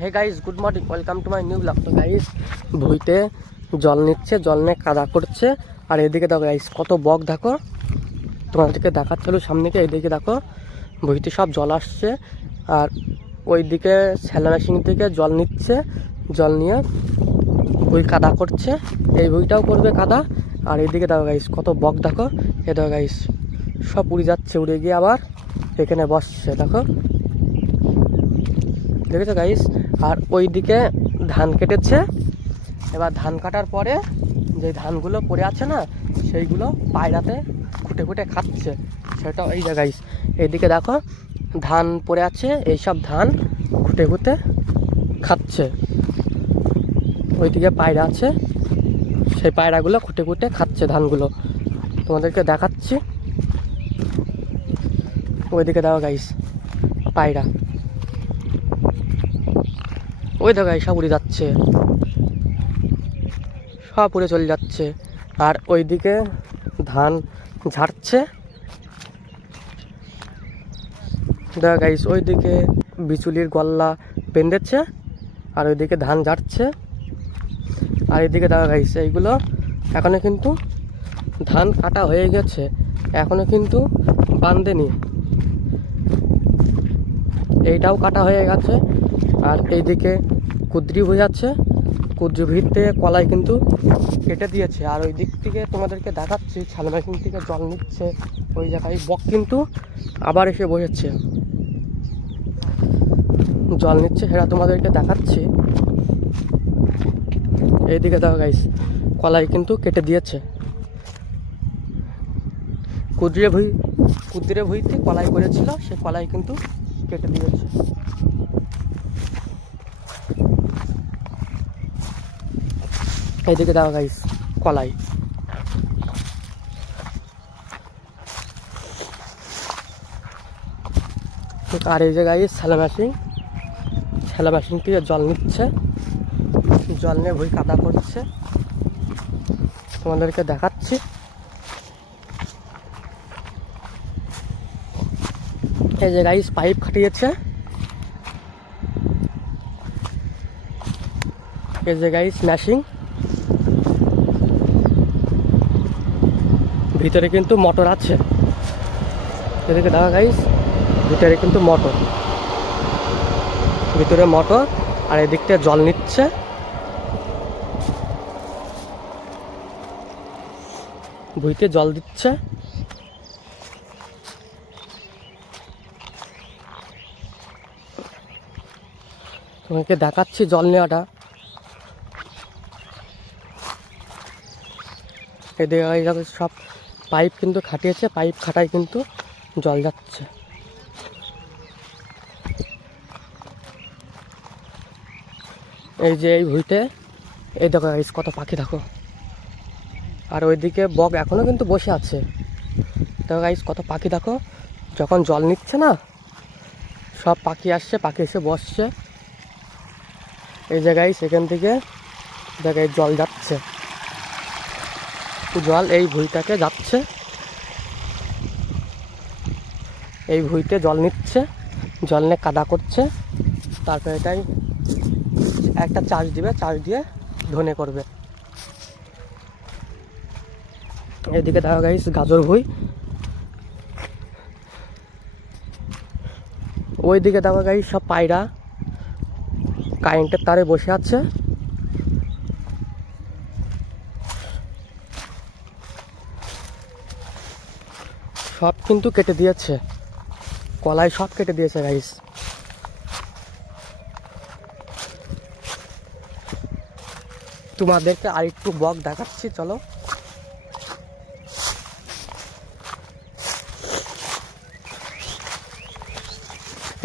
Hey guys, good morning, welcome to my new blog. তো guys ভুঁইতে জল নিচ্ছে, জল নিয়ে কাদা করছে। আর এদিকে দেখো গাইস কত বক, দেখো তোমাদেরকে দেখাচ্ছিল সামনেকে। এইদিকে দেখো ভুঁইতে সব জল আসছে, আর ওইদিকে স্যালো মেশিন থেকে জল নিচ্ছে, জল নিয়ে ভুঁই কাদা করছে। এই ভুঁইটাও করবে কাদা। আর এইদিকে দেখো গাইস কত বক, দেখো এ দেখো গাইস সব উড়ে যাচ্ছে, উড়ে গিয়ে আবার এখানে বসছে, দেখো দেখেছো গাইস। আর ওইদিকে ধান কেটেছে। এবার ধান কাটার পরে যে ধানগুলো পড়ে আছে না, সেইগুলো পায়রাতে খুঁটে খুঁটে খাচ্ছে। সেটা এই যে গাইস এইদিকে দেখো ধান পড়ে আছে, এইসব ধান খুঁটে খুঁটে খাচ্ছে। ওইদিকে পায়রা আছে, সেই পায়রাগুলো খুঁটে খুঁটে খাচ্ছে ধানগুলো, তোমাদেরকে দেখাচ্ছি। ওইদিকে দেখো গাইস পায়রা, ওই দেখো গাইস সব উড়ে যাচ্ছে, সব উড়ে চলে যাচ্ছে। আর ওইদিকে ধান ঝাড়ছে, দেখো গাইস ওইদিকে বিচুলির গল্লা বেঁধেছে, আর ওইদিকে ধান ঝাড়ছে। আর এইদিকে দেখো গাইস এইগুলো এখনো কিন্তু ধান কাটা হয়ে গেছে, এখনো কিন্তু বাঁধেনি। এইটাও কাটা হয়ে গেছে। আর এইদিকে কুদ্রি ভুঁই আছে, কুদ্রি ভুঁইতে কলাই কিন্তু কেটে দিয়েছে। আর ওই দিক থেকে তোমাদেরকে দেখাচ্ছি, স্যালো মেশিন থেকে জল নিচ্ছে ওই জায়গায়। বক কিন্তু আবার এসে বসেছে, জল নিচ্ছে, সেটা তোমাদেরকে দেখাচ্ছি। এইদিকে দেখো গাইস কলাই কিন্তু কেটে দিয়েছে। কুদ্রে ভুঁইতে কলাই করেছিল, সে কলাই কিন্তু কেটে দিয়েছে। এইদিকে দেখো গাইস কলাই, আর এই যে গাইস স্যালো মেশিন থেকে জল নিচ্ছে, জল নিয়ে ভুঁই কাদা করছে, তোমাদেরকে দেখাচ্ছি। এই যে গাইস পাইপ খাটিয়েছে, এই যে গাইস মেশিন, ভিতরে কিন্তু মোটর আছে। এদিকে দেখো গাইস ভিতরে কিন্তু মোটর, ভিতরে মোটর। আর এদিকটা জল নিচ্ছে, ভুঁইতে জল দিচ্ছে। তোমাকে দেখাচ্ছি জল নেওয়াটা। এদিকে সব পাইপ কিন্তু খাটিয়েছে, পাইপ খাটায় কিন্তু জল যাচ্ছে। এই যে এই ভুঁইতে এই দেখো গাইস কত পাখি, দেখো। আর ওইদিকে বক এখনো কিন্তু বসে আছে, দেখো গাইস কত পাখি, দেখো। যখন জল নিচ্ছে না, সব পাখি আসছে, পাখি এসে বসছে। এই জায়গায় সেখান থেকে জায়গায় জল যাচ্ছে, জল এই ভুঁইটাকে যাচ্ছে, এই ভুঁইতে জল নিচ্ছে, জল নিয়ে কাদা করছে। তারপরে এটাই একটা চাষ দিবে, চাষ দিয়ে ধনে করবে। এদিকে দেখো গাইস গাজর ভুঁই, ওইদিকে দেখো গাইস সব পায়রা কারেন্টের তারে বসে আছে। সব কিন্তু কেটে দিয়েছে, কলাই সব কেটে দিয়েছে গাইস। তোমাদেরকে আরেকটু বক দেখাচ্ছি, চলো।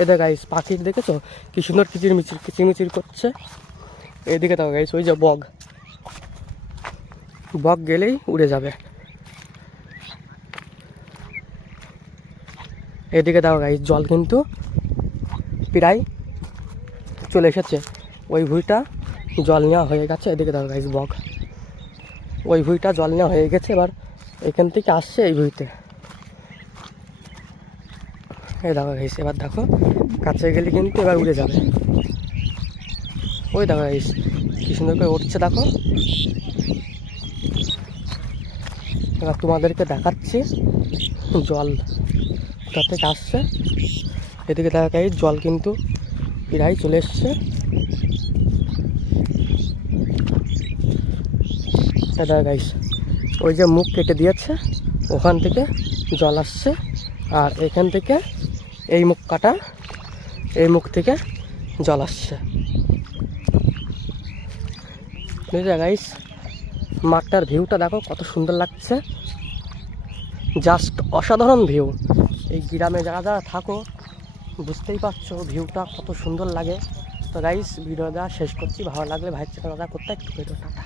এদিকে গাইস পাখি দেখেছো কি সুন্দর কিচিরমিচির করছে। এদিকে দেখো গাইস ওই যে বক গেলেই উড়ে যাবে। এদিকে দেখো গাইস জল কিন্তু প্রায় চলে এসেছে, ওই ভুঁইটা জল নেওয়া হয়ে গেছে। এদিকে দেখো গাইস বক, ওই ভুঁইটা জল নেওয়া হয়ে গেছে, এবার এখান থেকে আসছে এই ভুঁইতে। এই দেখো গাইস এবার দেখো কাছে গেলে কিন্তু এবার উড়ে যাবে। ওই দেখো গাইস কি সুন্দর করে উঠছে দেখো। এবার তোমাদেরকে দেখাচ্ছি জল কোথা থেকে আসছে। এদিকে দেখা গাইস জল কিন্তু প্রায় চলে এসছে। এটা গাইস ওই যে মুখ কেটে দিয়েছে ওখান থেকে জল আসছে, আর এখান থেকে এই মুখ কাটা, এই মুখ থেকে জল আসছে। বুঝলে গাইস মাঠটার ভিউটা দেখো কত সুন্দর লাগছে, জাস্ট অসাধারণ ভিউ। এই গ্রামে যারা যারা থাকো বুঝতেই পারছো ভিউটা কত সুন্দর লাগে। তো গাইস ভিডিওটা শেষ করছি, ভালো লাগলে ভাইয়ের চ্যানেলটা করতে একটু টাটা।